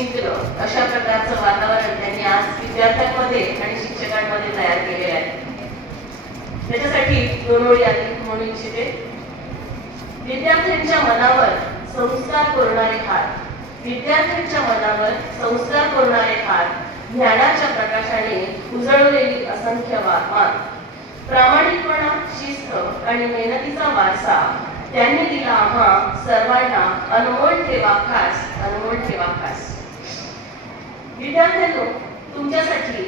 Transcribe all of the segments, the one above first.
जिंकलं अशा प्रकारचं वातावरण त्यांनी आज विद्यार्थ्यांमध्ये आणि शिक्षकांमध्ये तयार केलेलं आहे. त्याच्यासाठी दोन ओळी आधी म्हणू इच्छिते. विद्यार्थ्यांच्या मनावर संस्कार कोरणारे हात. विद्यार्थ्यांच्या मनावर संस्कार कोरणारे हात ज्ञानाच्या प्रकाशाने उजळलेली असंख्य वा- प्रामाणिकपणा शिस्त आणि मेहनतीचा वारसा त्यांनी दिला आम्हा सर्वांना. अनमोल ठेवा खास अनमोल ठेवा खास. विद्यार्थ्यांनो तुमच्यासाठी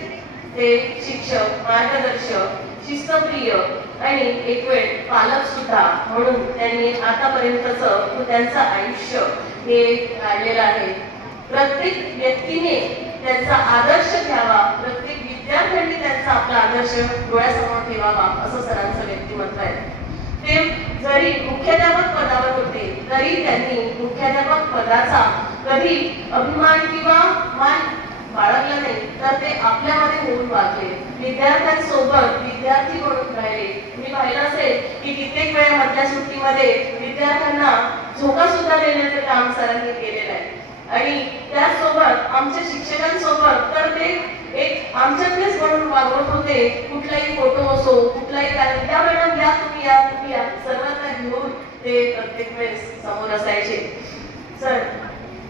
ते शिक्षक मार्गदर्शक शिस्तप्रिय आणि एक वेळ पालक सुद्धा म्हणून त्यांनी आतापर्यंतच त्यांचं आयुष्य हे काढलेलं आहे. प्रत्येक व्यक्तीने त्यांचा आदर्श घ्यावा प्रत्येक विद्यार्थ्यांनी त्यांचा आपला आदर्श डोळ्यासमोर ठेवावा असं सरांचं व्यक्तिमत्व आहे. ते जरी मुख्याध्यापक पदावर होते तरी त्यांनी मुख्याध्यापक पदाचा कधी अभिमान किंवा मान बाळगलं नाही तर ते आपल्यामध्ये होऊन वागले विद्यार्थ्यांसोबत विद्यार्थी म्हणून राहिले. मी पाहिलं असेल की कित्येक वेळा मधल्या सुट्टीमध्ये विद्यार्थ्यांना झोका सुद्धा देण्याचे काम सरांनी केलेलं आहे. आणि त्यासोबत आमच्या शिक्षकांसोबत तर ते एक आमच्यातलेच म्हणून वागवत होते कुठलाही फोटो असो कुठलाही कार्य या मॅडम या तुम्ही या तुम्ही या सर्वांना घेऊन ते प्रत्येक वेळेस समोर असायचे. सर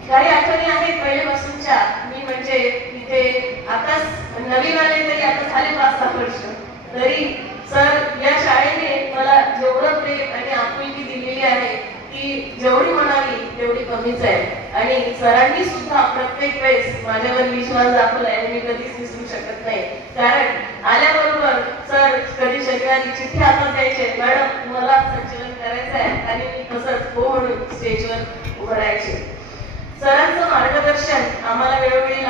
काही आठवणी आहेत पहिल्यापासूनच्या? मी म्हणजे इथे आताच नवीन आले तरी आता झाले पाच सहा वर्ष. तरी सर या शाळेने मला जेवढं प्रेम आणि आपुलकी दिलेली आहे ती जेवढी म्हणावी तेवढी कमीच आहे. आणि सरांनी सुद्धा प्रत्येक वेळेस माझ्यावर विश्वास दाखवलाय आणि मी कधीच विसरू शकत नाही. कारण आल्याबरोबर सर कधी शनिवारी चिठ्ठी हातात द्यायचे मॅडम मला संचलन करायचं आहे आणि मी तसंच हो म्हणून स्टेजवर उभं राहायचे. सरांचं मार्गदर्शन आम्हाला वेळोवेळी